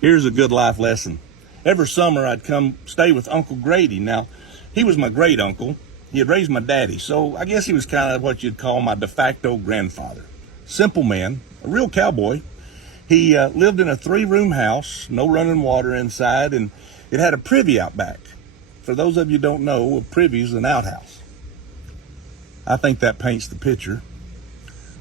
Here's a good life lesson. Every summer I'd come stay with Uncle Grady. Now, he was my great uncle. He had raised my daddy, so I guess he was kind of what you'd call my de facto grandfather. Simple man, a real cowboy. He lived in a 3-room house, no running water inside, and it had a privy out back. For those of you who don't know, a privy is an outhouse. I think that paints the picture.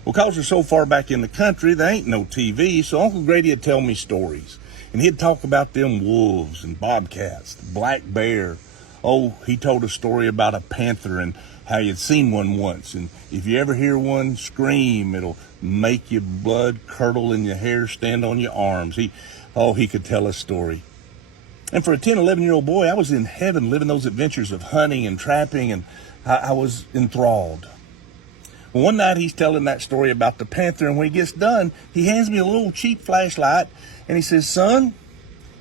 Well, because we're so far back in the country, there ain't no TV, so Uncle Grady would tell me stories. And he'd talk about them wolves and bobcats, the black bear. Oh, he told a story about a panther and how you'd seen one once. And if you ever hear one scream, it'll make your blood curdle and your hair stand on your arms. He could tell a story. And for a 10, 11-year-old boy, I was in heaven living those adventures of hunting and trapping, and I was enthralled. Well, one night he's telling that story about the panther, and when he gets done, he hands me a little cheap flashlight, and he says, "Son,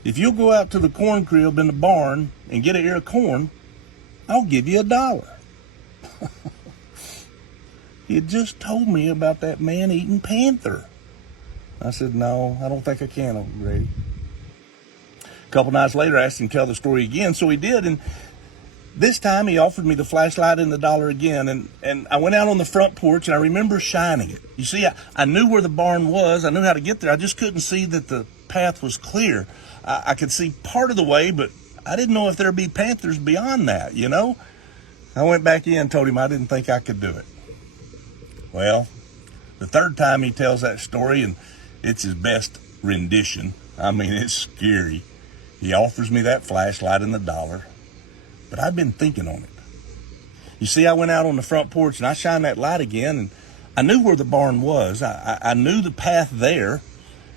if you'll go out to the corn crib in the barn and get an ear of corn, I'll give you $1." He had just told me about that man-eating panther. I said, "No, I don't think I can, Uncle Grady." A couple nights later, I asked him to tell the story again, so he did, and this time he offered me the flashlight and the $1 again, and I went out on the front porch, and I remember shining it. You see, I knew where the barn was. I knew how to get there. I just couldn't see that the path was clear. I could see part of the way, but I didn't know if there'd be panthers beyond that, you know? I went back in and told him I didn't think I could do it. Well, the third time he tells that story, and it's his best rendition. I mean, it's scary. He offers me that flashlight and the $1. But I've been thinking on it. You see, I went out on the front porch and I shined that light again, and I knew where the barn was. I knew the path there.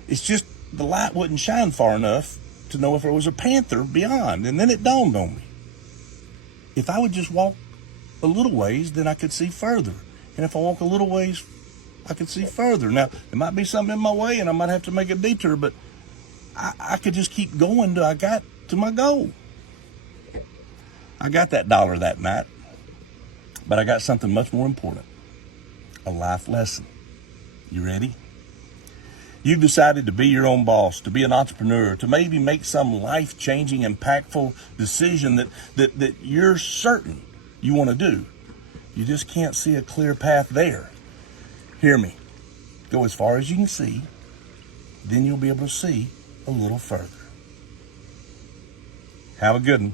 It's just the light wouldn't shine far enough to know if there was a panther beyond. And then it dawned on me. If I would just walk a little ways, then I could see further. And if I walk a little ways, I could see further. Now, there might be something in my way and I might have to make a detour, but I could just keep going till I got to my goal. I got that $1 that night, but I got something much more important, a life lesson. You ready? You've decided to be your own boss, to be an entrepreneur, to maybe make some life-changing, impactful decision that you're certain you want to do. You just can't see a clear path there. Hear me. Go as far as you can see, then you'll be able to see a little further. Have a good one.